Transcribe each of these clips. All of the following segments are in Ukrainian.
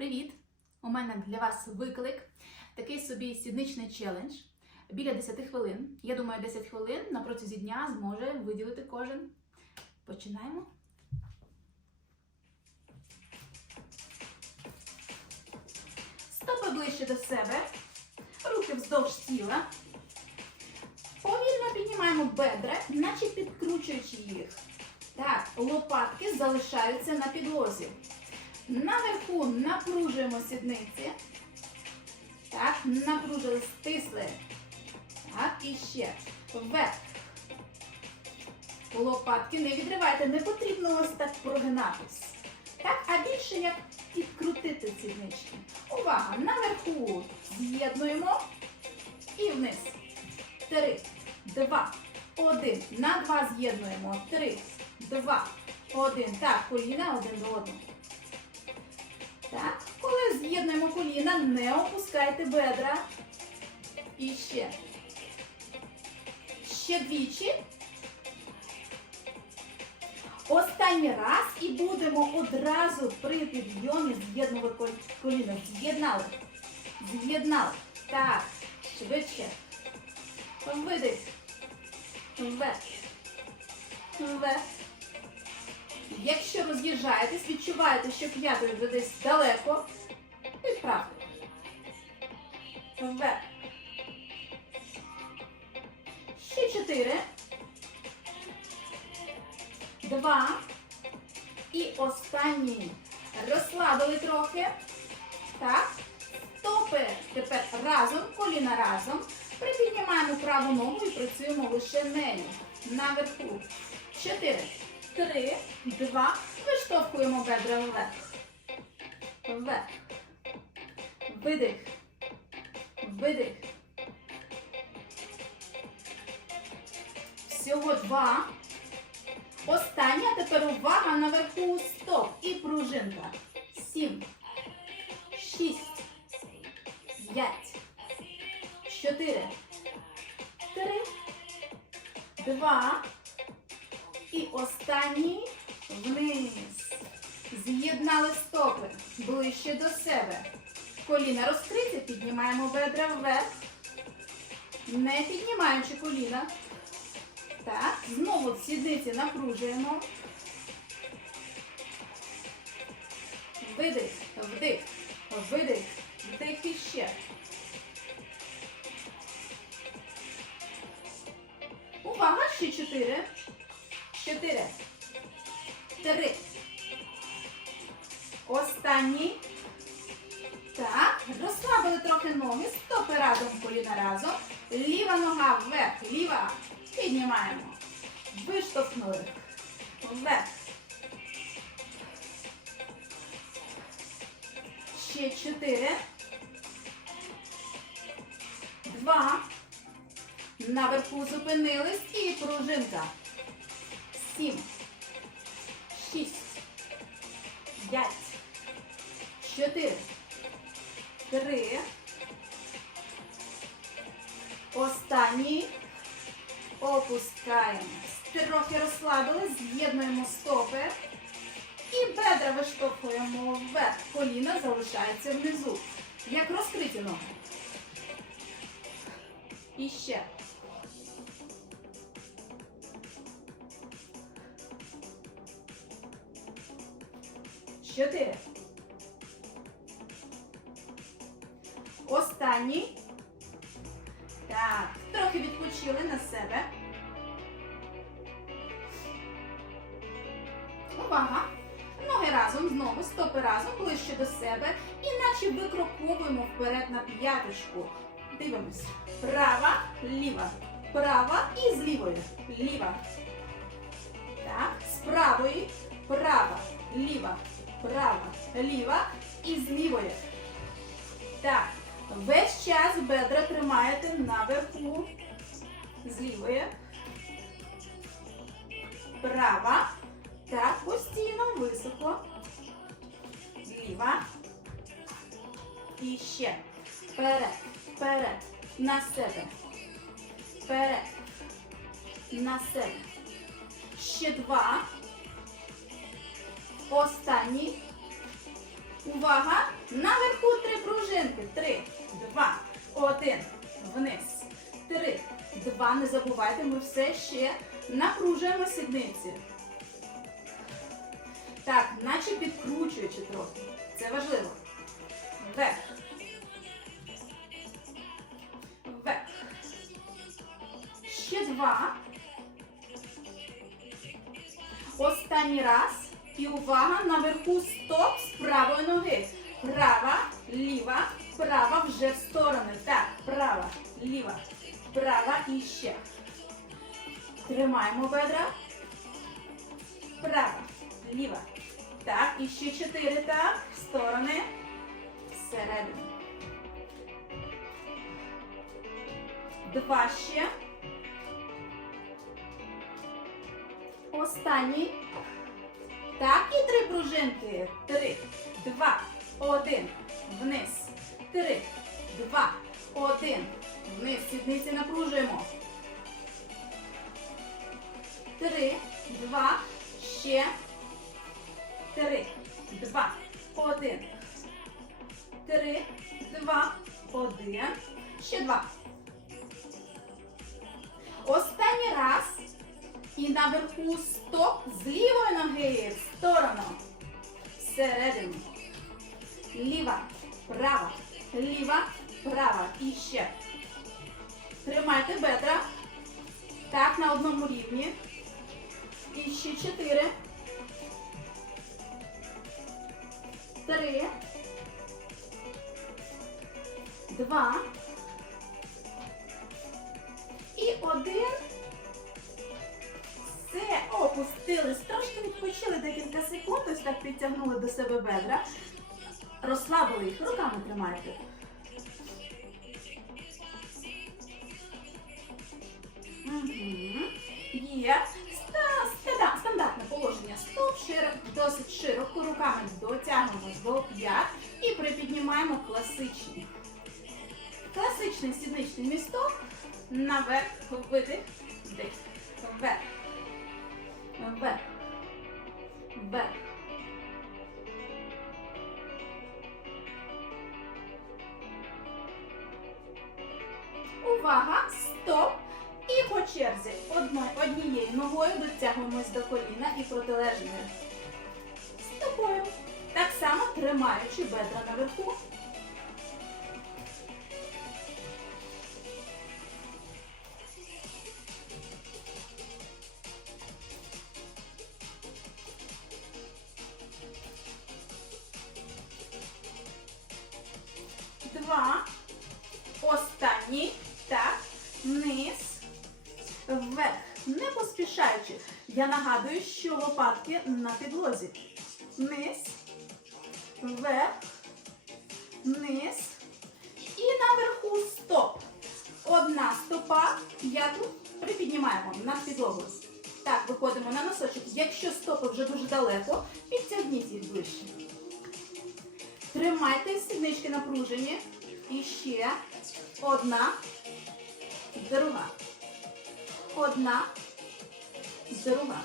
Привіт! У мене для вас виклик, такий собі сідничний челендж. Біля 10 хвилин. Я думаю, 10 хвилин на протязі дня зможе виділити кожен. Починаємо. Стопи ближче до себе. Руки вздовж тіла. Повільно піднімаємо бедра, наче підкручуючи їх. Так, лопатки залишаються на підлозі. Наверху напружуємо сідниці. Так, напружили, стисли. Так, і ще. Вверх. Лопатки не відривайте, не потрібно ось так прогинатись. Так, а більше як підкрутити сіднички. Увага! Наверху з'єднуємо і вниз. Три, два, один. На два з'єднуємо. Три, два, один. Так, коліна один до одного. Так, коли з'єднуємо коліна, не опускайте бедра. І ще. Ще двічі. Останній раз і будемо одразу при підйомі з'єднувати коліна. З'єднали. З'єднали. Так, швидше. Видих. Вверх. Вверх. Якщо роз'їжджаєтесь, відчуваєте, що п'яти вже десь далеко, відправте. Вверх. Ще чотири. Два. І останній. Розслабили трохи. Так. Стопи тепер разом, коліна разом. Припіднімаємо праву ногу і працюємо лише нею. Наверху. Чотири. Три, два. Виштовхуємо бедра вверх. Вверх. Видих. Видих. Всього два. Остання. Тепер увага наверху. Стоп. І пружинка. Сім. Шість. П'ять. Чотири. Три. Два. І останній вниз. З'єднали стопи ближче до себе. Коліна розкриті, піднімаємо бедра вверх. Не піднімаючи коліна. Так, знову сідниці напружуємо. Видих, вдих, видих, вдих і ще. Увага, ще чотири. Чотири. Три. Останній. Так, розслабили трохи ноги, стопи разом, коліна разом. Ліва нога вверх, ліва. Піднімаємо. Виштовхнули. Вверх. Ще чотири. Два. Наверху зупинились і пружинка. Сім. Шість. П'ять. Чотири. Три. Останній. Опускаємо. Трохи розслабили, з'єднуємо стопи. І бедра виштовхуємо вверх. Коліна залишається внизу. Як розкриті ноги. І ще. Чотири. Останній. Так, трохи відпочили на себе. Увага! Ноги разом, знову, стопи разом, ближче до себе. І наче викроковуємо вперед на п'яточку. Дивимося. Права, ліва. Права і з лівої. Ліва. Так, з правої. Права, ліва, права, ліва і з. Так, весь час бедра тримаєте наверху. З. Права. Так, постійно високо. Ліва. І ще. Вперед. Вперед. На себе. Вперед. На себе. Ще два. Останній. Увага! Наверху три пружинки. Три, два, один. Вниз. Три, два. Не забувайте, ми все ще напружуємо сідниці. Так, наче підкручуючи трохи. Це важливо. Вверх. Вверх. Ще два. Останній раз. І увага наверху стоп з правої ноги. Права, ліва, права вже в сторони. Так, права, ліва, права і ще. Тримаємо бедра. Права, ліва. Так, і ще чотири. Так, сторони. Всередину. Два ще. Останній. Так, і три пружинки. Три, два, один. Вниз. Три, два, один. Вниз. Сідниці напружуємо. Три, два, ще. Три, два, один. Три, два, один. Ще два. Останній раз. І наверху стоп з лівої ноги в сторону. Всередину. Ліва, права, ліва, права. І ще. Тримайте бедра. Так, на одному рівні. І ще чотири. Три. Два. Опустились. Трошки відпочили декілька секунд, ось так підтягнули до себе бедра. Розслабили їх, руками тримайте. Угу. Є. Ста- ста- Стандартне положення. Стоп широко, досить широко. Руками дотягнемось до п'ят і припіднімаємо класичні. Класичний сідничний місток. Наверх, видих, вдих, Я нагадую, що лопатки на підлозі. Вниз. Вверх. Вниз. І наверху стоп. Одна стопа. П'яту припіднімаємо над підлогою. Так, виходимо на носочок. Якщо стопи вже дуже далеко, підтягніть їх ближче. Тримайте сіднички напружені. І ще одна, друга. Одна, друга.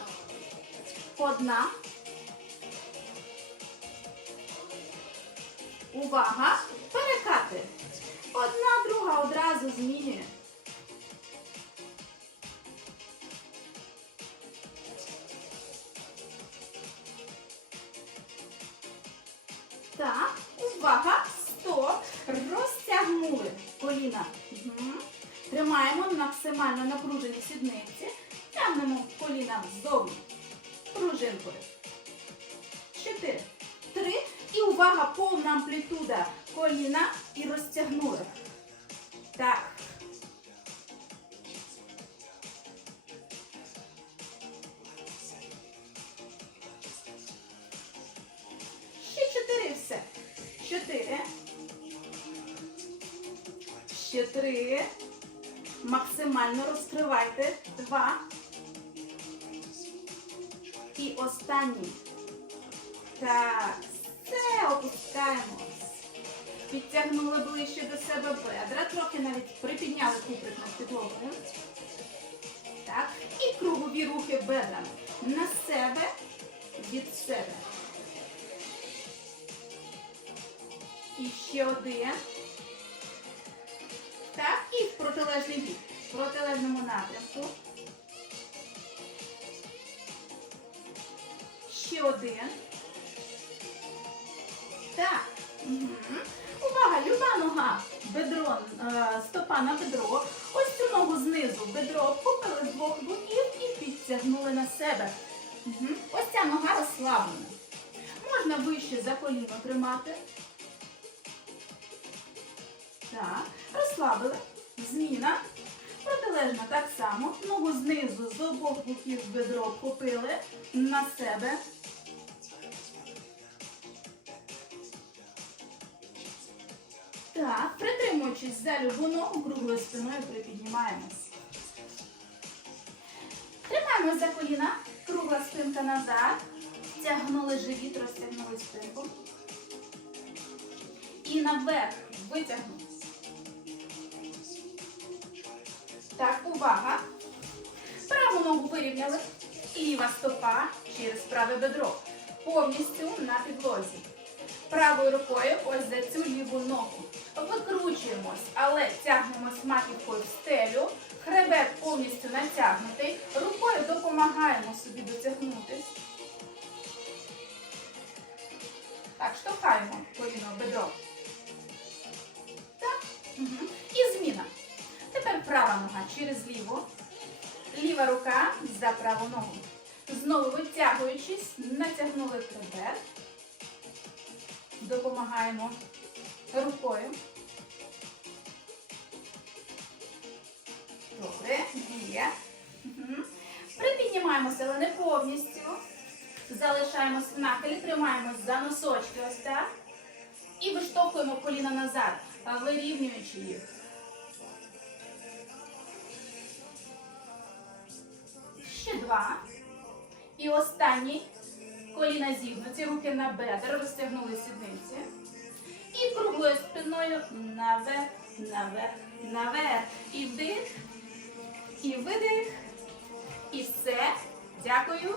Одна. Увага! Перекати. Одна, друга одразу змінює. Так, увага, стоп. Розтягнули коліна. Угу. Тримаємо максимально напружені сідниці. Тягнемо коліна ззовні. Пружинкою. Чотири. Три. І увага, повна амплітуда коліна і розтягнули. Так. Ще чотири все. Чотири. Ще три. Максимально розкривайте. Два. І останній. Так. Все, опускаємось. Підтягнули ближче до себе бедра. Трохи навіть припідняли куприк над підлогою. Так. І кругові рухи бедрами. На себе, від себе. І ще один. Так, і в протилежний бік. В протилежному напрямку. Ще один. Так. Угу. Увага, люба нога. Бедро, е, стопа на бедро. Ось цю ногу знизу. Бедро обхопили з двох боків і підтягнули на себе. Угу. Ось ця нога розслаблена. Можна вище за коліно тримати. Так, розслабили. Зміна. Протилежна так само. Ногу знизу з обох боків бедро обхопили на себе. Так, притримуючись за любу ногу, круглою спиною припіднімаємось. Тримаємо за коліна, кругла спинка назад. Тягнули живіт, розтягнули спинку. І наверх витягнули. Так, увага. Праву ногу вирівняли. Ліва стопа через праве бедро. Повністю на підлозі. Правою рукою ось за цю ліву ногу. Викручуємось, але тягнемось маківкою в стелю. Хребет повністю натягнутий. Рукою допомагаємо собі дотягнутись. Так, штовхаємо коліно бедро. Так. Угу. І зміна. Тепер права нога через ліву. Ліва рука за праву ногу. Знову витягуючись, натягнули хребет. Допомагаємо рукою. Добре, є. Угу. Припіднімаємося, але не повністю. Залишаємось в нахилі, тримаємось за носочки ось так. І виштовхуємо коліна назад, вирівнюючи їх. Ще два. І останній. Коліна зігнуті, руки на бедра, розтягнули сідниці. І круглою спиною наверх, наверх, наверх. І вдих, і видих. І все. Дякую.